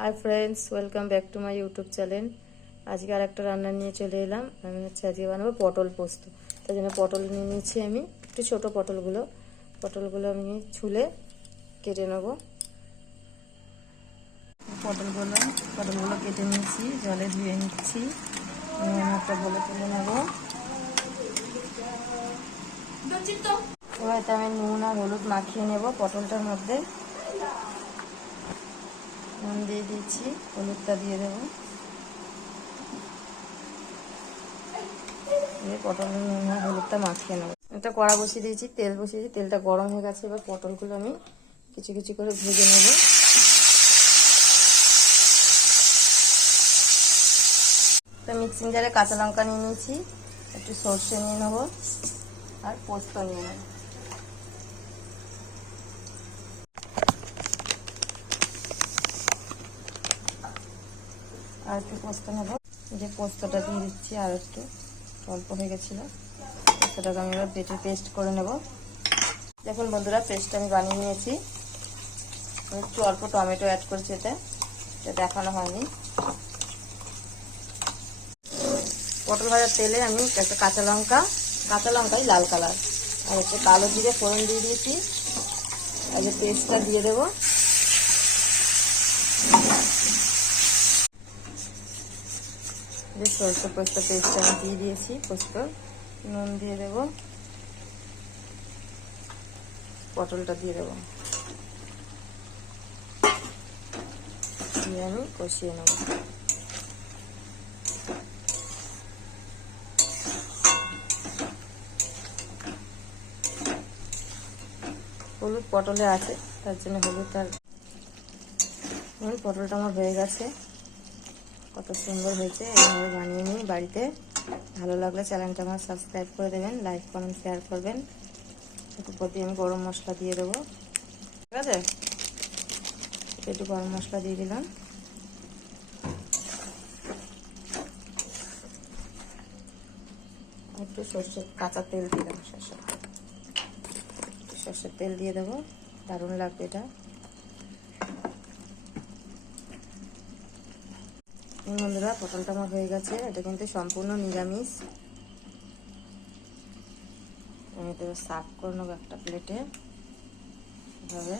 Hi friends, welcome back to my YouTube channel. আজকে আর একটা রান্না নিয়ে চলে এলাম। আমি আজকে বানাবো পটল পোস্ত। তার জন্য পটল নিয়ে নিয়েছি আমি, একটু ছোটো পটলগুলো আমি ছুলে কেটে নেব। পটলগুলো কেটে নিয়েছি, জলে ধুয়ে নিচ্ছি। আমি একটা বলে তুলে নেব। এবার আমি নুন আর হলুদ মাখিয়ে নেব পটলটার মধ্যে। নুন দিয়ে দিচ্ছি, হলুদটা দিয়ে দেবো। পটল নুন আর হলুদটা মাখিয়ে নেবো। একটা কড়া বসিয়ে দিয়েছি, তেল বসিয়েছি, তেলটা গরম হয়ে গেছে। এবার পটলগুলো আমি কিছু কিছু করে ভেজে নেব। একটা মিক্সিং জারে কাঁচা লঙ্কা নিয়ে নিয়েছি, একটু সর্ষে নিয়ে নেবো আর পোস্ত নিয়ে নেব। আর একটু পোস্ত নেবো, যে পোস্তটা দিয়ে দিচ্ছি। আর একটু অল্প হয়ে গেছিলো, পোস্তটাকে আমি এবার বেটে পেস্ট করে নেব। দেখুন বন্ধুরা, পেস্টটা আমি বানিয়ে নিয়েছি। একটু অল্প টমেটো অ্যাড করেছি, এটা দেখানো হয়নি। পটল ভাজার তেলে আমি একটা কাঁচা লঙ্কাই লাল কালার আর একটা কালো জিরে ফোড়ন দিয়ে দিয়েছি। আর যে পেস্টটা দিয়ে দেবো। যে সরষে পোস্ত পেস্টটা আমি দিয়ে দিয়েছি। পোস্ত নুন দিয়ে দেবো, পটলটা দিয়ে দেবো, দিয়ে আমি কষিয়ে নেব। হলুদ পটলে আছে, তার জন্য হলুদ। আর পটলটা আমার হয়ে গেছে, কত সুন্দর হয়েছে। এইভাবে বানিয়ে নিই বাড়িতে। ভালো লাগলে চ্যানেলটা আমার সাবস্ক্রাইব করে দেবেন, লাইক কমেন্ট শেয়ার করবেন। একটু প্রতি আমি গরম মশলা দিয়ে দেবো, ঠিক আছে? একটু গরম মশলা দিয়ে দিলাম। একটু কাঁচা তেল দিয়ে দেবো, সর্ষের তেল দিয়ে দেবো, দারুণ লাগবে এটা। বন্ধুরা, পটলটা আমার হয়ে গেছে। এটা কিন্তু সম্পূর্ণ নিরামিষ। আমি তো সার্ভ করে নেবো একটা প্লেটে এভাবে।